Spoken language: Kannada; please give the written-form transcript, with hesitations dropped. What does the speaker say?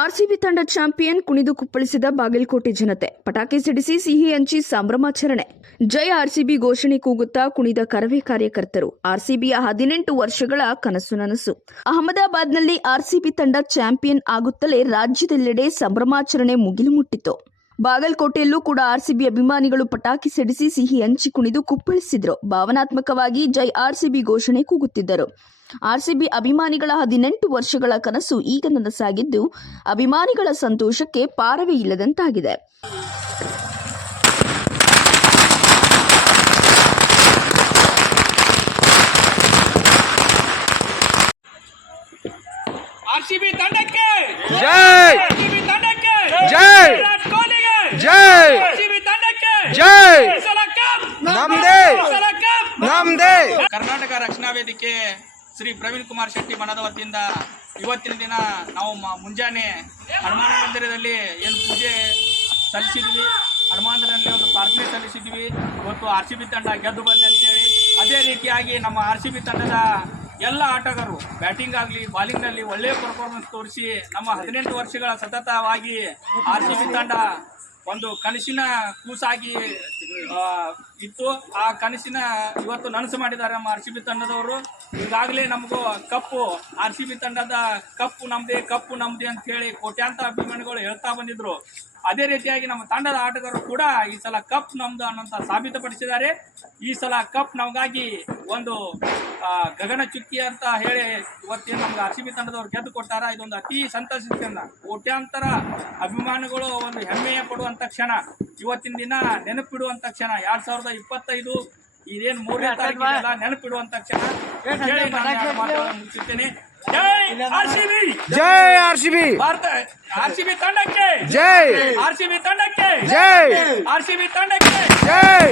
ಆರ್ಸಿಬಿ ತಂಡ ಚಾಂಪಿಯನ್ ಕುಣಿದು ಕುಪ್ಪಳಿಸಿದ ಬಾಗಲಕೋಟೆ ಜನತೆ. ಪಟಾಕಿ ಸಿಡಿಸಿ ಸಿಹಿ ಹಂಚಿ ಸಂಭ್ರಮಾಚರಣೆ. ಜೈ ಆರ್ಸಿಬಿ ಘೋಷಣೆ ಕೂಗುತ್ತಾ ಕುಣಿದ ಕರವೇ ಕಾರ್ಯಕರ್ತರು. ಆರ್ಸಿಬಿಯ 18 ವರ್ಷಗಳ ಕನಸು ನನಸು. ಅಹಮದಾಬಾದ್ನಲ್ಲಿ ಆರ್ಸಿಬಿ ತಂಡ ಚಾಂಪಿಯನ್ ಆಗುತ್ತಲೇ ರಾಜ್ಯದೆಲ್ಲೆಡೆ ಸಂಭ್ರಮಾಚರಣೆ ಮುಗಿಲು ಮುಟ್ಟಿತು. ಬಾಗಲಕೋಟೆಯಲ್ಲೂ ಕೂಡ ಆರ್ಸಿಬಿ ಅಭಿಮಾನಿಗಳು ಪಟಾಕಿ ಸಿಡಿಸಿ ಸಿಹಿ ಹಂಚಿ ಕುಣಿದು ಕುಪ್ಪಳಿಸಿದ್ರು. ಭಾವನಾತ್ಮಕವಾಗಿ ಜೈ ಆರ್ಸಿಬಿ ಘೋಷಣೆ ಕೂಗುತ್ತಿದ್ದರು. ಆರ್ಸಿಬಿ ಅಭಿಮಾನಿಗಳ 18 ವರ್ಷಗಳ ಕನಸು ಈಗ ನನಸಾಗಿದ್ದು, ಅಭಿಮಾನಿಗಳ ಸಂತೋಷಕ್ಕೆ ಪಾರವೇ ಇಲ್ಲದಂತಾಗಿದೆ. ಆರ್ಸಿಬಿ ತಂಡಕ್ಕೆ ಜೈ! ಆರ್ಸಿಬಿ ತಂಡಕ್ಕೆ ಜೈ! ವಿರಾಟ್ ಕೊಹ್ಲಿಗೆ ಜೈ! ಆರ್ಸಿಬಿ ತಂಡಕ್ಕೆ ಜೈ! ಈ ಸಲ ಕಪ್ ನಮ್ದೇ! ಈ ಸಲ ಕಪ್ ನಮ್ದೇ! ಕರ್ನಾಟಕ ರಕ್ಷಣಾ ವೇದಿಕೆ ಶ್ರೀ ಪ್ರವೀಣ್ ಕುಮಾರ್ ಶೆಟ್ಟಿ ಬಣದ ವತಿಯಿಂದ ಇವತ್ತಿನ ದಿನ ನಾವು ಮುಂಜಾನೆ ಹನುಮಾನ ಮಂದಿರದಲ್ಲಿ ಏನು ಪೂಜೆ ಸಲ್ಲಿಸಿದ್ವಿ, ಹನುಮಾನ್ ಮಂದಿರದಲ್ಲಿ ಒಂದು ಪ್ರಾರ್ಥನೆ ಸಲ್ಲಿಸಿದ್ವಿ. ಇವತ್ತು ಆರ್ಸಿಬಿ ತಂಡ ಗೆದ್ದು ಬಂದೆ ಅಂತೇಳಿ. ಅದೇ ರೀತಿಯಾಗಿ ನಮ್ಮ ಆರ್ಸಿಬಿ ತಂಡದ ಎಲ್ಲ ಆಟಗಾರರು ಬ್ಯಾಟಿಂಗ್ ಆಗಲಿ ಬಾಲಿಂಗ್ನಲ್ಲಿ ಒಳ್ಳೆಯ ಪರ್ಫಾರ್ಮೆನ್ಸ್ ತೋರಿಸಿ ನಮ್ಮ 18 ವರ್ಷಗಳ ಸತತವಾಗಿ ಆರ್ಸಿಬಿ ತಂಡ ಒಂದು ಕನಸಿನ ಕೂಸಾಗಿ ಇತ್ತು. ಆ ಕನಸಿನ ಇವತ್ತು ನನಸು ಮಾಡಿದ್ದಾರೆ ನಮ್ಮ ಆರ್ಸಿಬಿ ತಂಡದವರು. ಈಗಾಗಲೇ ನಮಗೂ ಕಪ್ಪು ಆರ್ಸಿಬಿ ತಂಡದ ಕಪ್ಪು ನಮ್ದೇ ಅಂತ ಹೇಳಿ ಕೋಟ್ಯಾಂತರ ಅಭಿಮಾನಿಗಳು ಹೇಳ್ತಾ ಬಂದಿದ್ರು. ಅದೇ ರೀತಿಯಾಗಿ ನಮ್ಮ ತಂಡದ ಆಟಗಾರರು ಕೂಡ ಈ ಸಲ ಕಪ್ ನಮ್ದು ಅನ್ನೋಂಥ ಸಾಬೀತುಪಡಿಸಿದ್ದಾರೆ. ಈ ಸಲ ಕಪ್ ನಮಗಾಗಿ ಒಂದು ಗಗನ ಚುಕ್ಕಿ ಅಂತ ಹೇಳಿ ಇವತ್ತೇನು ನಮ್ಗೆ ಆರ್ಸಿಬಿ ತಂಡದವ್ರು ಗೆದ್ದು ಕೊಟ್ಟಾರ. ಇದೊಂದು ಅತಿ ಸಂತೋಷದ ಕೋಟ್ಯಾಂತರ ಅಭಿಮಾನಿಗಳು ಒಂದು ಹೆಮ್ಮೆಯ ಪಡುವಂಥ ಕ್ಷಣ, ಇವತ್ತಿನ ದಿನ ನೆನಪಿಡುವಂಥ ಕ್ಷಣ. 2025 ಇದೇನು 3ನೇ ತಾರೀಕಿಗೆಲ್ಲ ನೆನಪಿಡುವಂಥ ಕ್ಷಣ ಹೇಳಿ ನಾನು ಮಾತುಗಳನ್ನು ಮುಗಿಸುತ್ತೇನೆ. ಜೈ ಆರ್ಸಿಬಿ! ಜೈ ಆರ್ಸಿಬಿ! ಭಾರತ ಆರ್ಸಿಬಿ ತಂಡಕ್ಕೆ ಜೈ! ಆರ್ಸಿಬಿ ತಂಡಕ್ಕೆ ಜೈ! ಆರ್ಸಿಬಿ ತಂಡಕ್ಕೆ ಜೈ!